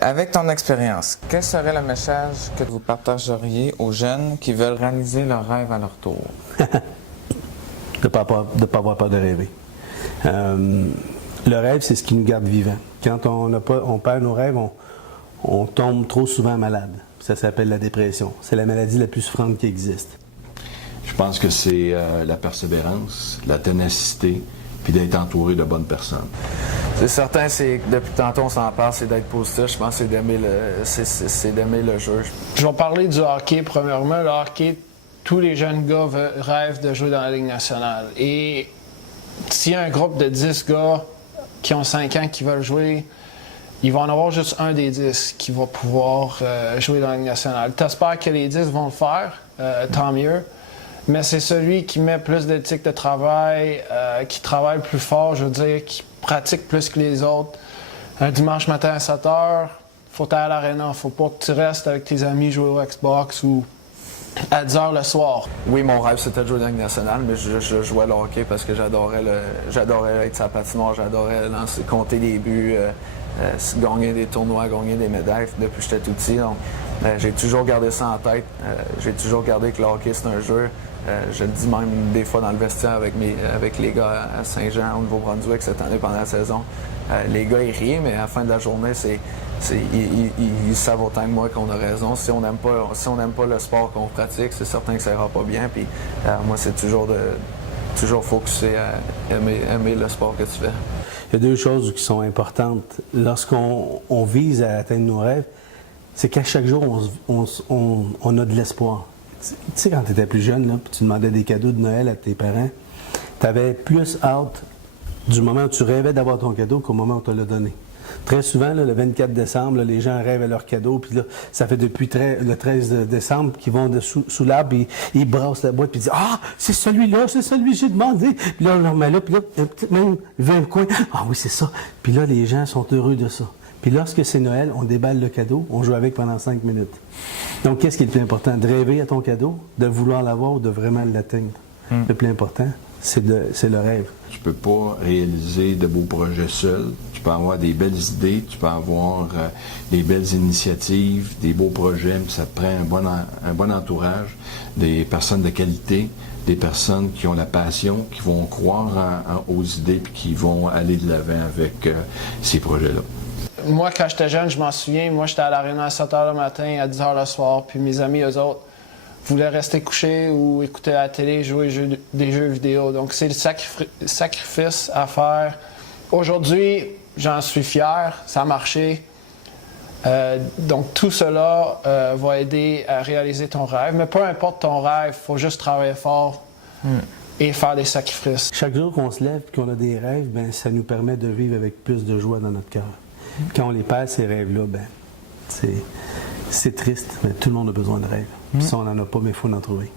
Avec ton expérience, quel serait le message que vous partageriez aux jeunes qui veulent réaliser leurs rêves à leur tour? De ne pas avoir peur de rêver. Le rêve, c'est ce qui nous garde vivants. Quand on perd nos rêves, on tombe trop souvent malade. Ça s'appelle la dépression. C'est la maladie la plus souffrante qui existe. Je pense que c'est la persévérance, la ténacité, puis d'être entouré de bonnes personnes. C'est certain, depuis tantôt on s'en parle, c'est d'être positif. Je pense que c'est d'aimer le jeu. Je vais parler du hockey. Premièrement, le hockey, tous les jeunes gars rêvent de jouer dans la Ligue nationale. Et s'il y a un groupe de 10 gars qui ont 5 ans qui veulent jouer, il va en avoir juste un des 10 qui va pouvoir jouer dans la Ligue nationale. T'espères que les 10 vont le faire, tant mieux. Mais c'est celui qui met plus d'éthique de travail, qui travaille plus fort, je veux dire, qui pratique plus que les autres. Un dimanche matin à 7 h, faut aller à l'aréna. Faut pas que tu restes avec tes amis jouer au Xbox ou à 10 h le soir. Oui, mon rêve c'était de jouer dans la Ligue nationale, mais je jouais au hockey parce que j'adorais être sur la patinoire, j'adorais compter des buts, gagner des tournois, gagner des médailles depuis que j'étais tout petit. Donc, j'ai toujours gardé ça en tête. J'ai toujours gardé que le hockey c'est un jeu. Je le dis même des fois dans le vestiaire avec les gars à Saint-Jean, au Nouveau-Brunswick, cette année pendant la saison. Les gars, ils rient, mais à la fin de la journée, ils savent autant que moi qu'on a raison. Si on n'aime pas le sport qu'on pratique, c'est certain que ça ira pas bien. Puis moi, c'est toujours focusé à aimer le sport que tu fais. Il y a deux choses qui sont importantes. Lorsqu'on vise à atteindre nos rêves, c'est qu'à chaque jour, on a de l'espoir. Tu sais, quand tu étais plus jeune, là, puis tu demandais des cadeaux de Noël à tes parents, tu avais plus hâte du moment où tu rêvais d'avoir ton cadeau qu'au moment où tu l'a donné. Très souvent, là, le 24 décembre, là, les gens rêvent à leur cadeau, puis là, ça fait depuis le 13 décembre qu'ils vont sous l'arbre, et ils brassent la boîte, puis ils disent « Ah, c'est celui-là, c'est celui que j'ai demandé! » Puis là, on le remet là, puis là, même, il veut un coin. « Ah oui, c'est ça! » Puis là, les gens sont heureux de ça. Puis lorsque c'est Noël, on déballe le cadeau, on joue avec pendant 5 minutes. Donc, qu'est-ce qui est le plus important? De rêver à ton cadeau, de vouloir l'avoir ou de vraiment l'atteindre? Le plus important, c'est le rêve. Tu peux pas réaliser de beaux projets seul. Tu peux avoir des belles idées, tu peux avoir des belles initiatives, des beaux projets, mais ça te prend un bon entourage, des personnes de qualité, des personnes qui ont la passion, qui vont croire aux idées puis qui vont aller de l'avant avec ces projets-là. Moi, quand j'étais jeune, je m'en souviens, moi, j'étais à l'aréna à 7 h le matin, à 10 h le soir, puis mes amis, eux autres, voulaient rester couchés ou écouter la télé, jouer des jeux vidéo. Donc, c'est le sacrifice à faire. Aujourd'hui, j'en suis fier, ça a marché. Donc, tout cela va aider à réaliser ton rêve. Mais peu importe ton rêve, il faut juste travailler fort et faire des sacrifices. Chaque jour qu'on se lève et qu'on a des rêves, ben, ça nous permet de vivre avec plus de joie dans notre cœur. Quand on les perd, ces rêves-là, ben, c'est triste, mais tout le monde a besoin de rêves. Puis ça, on n'en a pas, mais il faut en trouver.